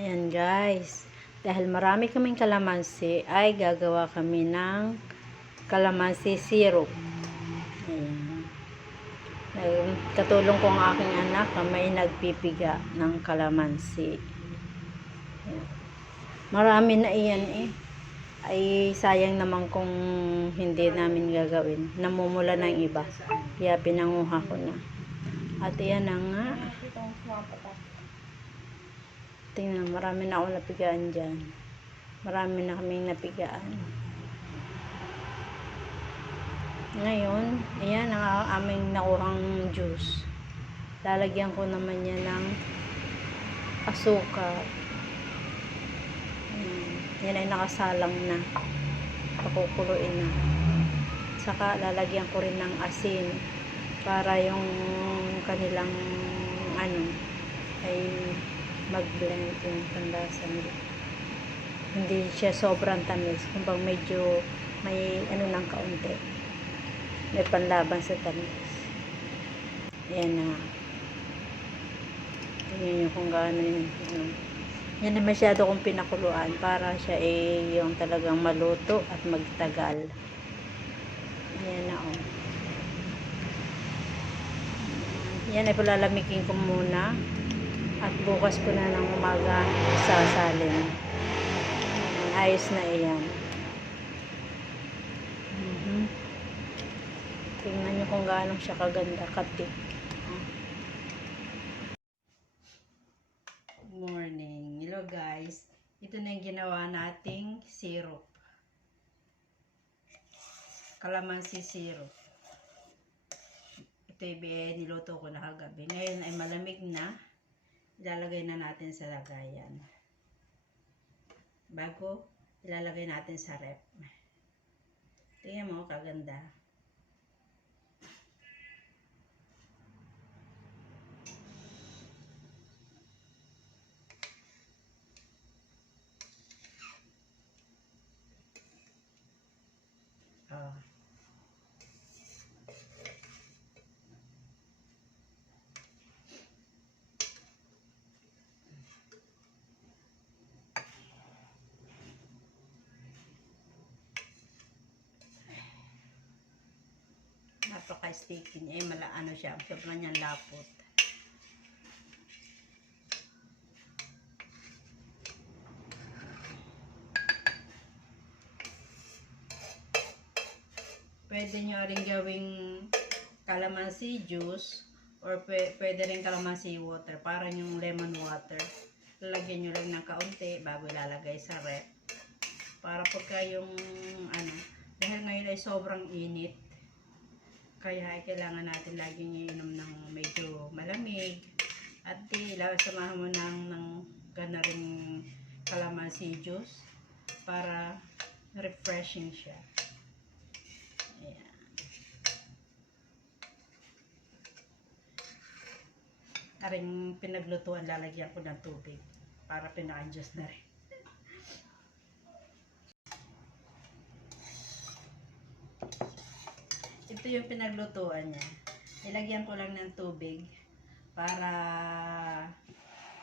Ayan guys, dahil marami kaming kalamansi, ay gagawa kami ng kalamansi syrup. Ayan. Katulong ko ang aking anak na may nagpipiga ng kalamansi. Ayan. Marami na iyan eh. Ay sayang naman kung hindi namin gagawin. Namumula na yung iba. Kaya pinanguha ko na. At iyan na nga. Tingnan, marami na akong napigaan dyan. Marami na kaming napigaan. Ngayon, ayan ang aming nakuhang juice. Lalagyan ko naman yan ng asukar. Yan ay nakasalang na. Pakukuluin na. Saka lalagyan ko rin ng asin para yung kanilang ay mag-blend yung panlasan. Hindi siya sobrang tamis. Kumpang medyo may ng kaunti. May panlaban sa tamis. Ayan na. Tingnan nyo kung gaano yun. Yan na masyado kong pinakuluan para siya yung talagang maluto at magtagal. Ayan na o. Yan ay palalamikin ko muna. At bukas ko na ng umaga sasalin. Ayos na iyan. Tingnan nyo kung gaano siya kaganda, katik. Good morning. Hello guys. Ito na yung ginawa nating syrup. Kalamansi syrup. Ito yung niluto ko na kagabi. Ngayon ay malamig na. Ilalagay na natin sa lagayan. Bago ilalagay natin sa rep. Tingnan mo, kaganda. Oh. Napaka-sticky niya. Siya. Sobrang niyang lapot. Pwede nyo rin gawing calamansi juice or pwede rin calamansi water. Parang yung lemon water. Lalagyan nyo lang ng kaunti bago ilalagay sa rep. Para pagka yung dahil ngayon ay sobrang init. Kaya ay kailangan natin laging iinom ng medyo malamig. At samahan mo ng ganaring calamansi juice para refreshing siya. Ayan. Aring pinaglutuan, lalagyan ko ng tubig para pinaka-juice na rin. Ito yung pinaglutuan niya. Ilagyan ko lang ng tubig para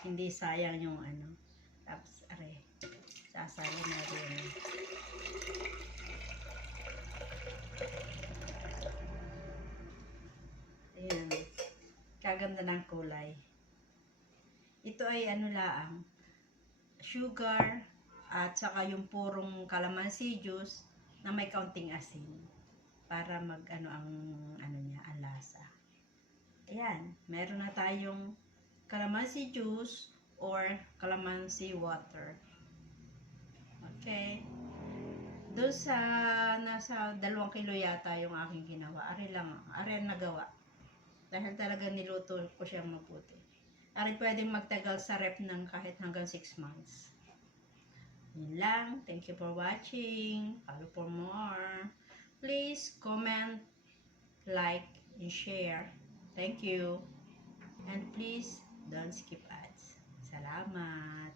hindi sayang yung Tapos, sasali na rin. Ayan. Kaganda ng kulay. Ito ay laang. Sugar at saka yung purong calamansi juice na may kaunting asin. Para ang lasa. Ayan, meron na tayong calamansi juice or calamansi water. Okay. Doon nasa 2 kilo yata yung aking ginawa. Ari ang nagawa. Dahil talaga niluto ko siya mabuti. Ari pwedeng magtagal sa rep ng kahit hanggang 6 months. Yun lang. Thank you for watching. Follow for more. Please comment, like, and share. Thank you. And please don't skip ads. Salamat.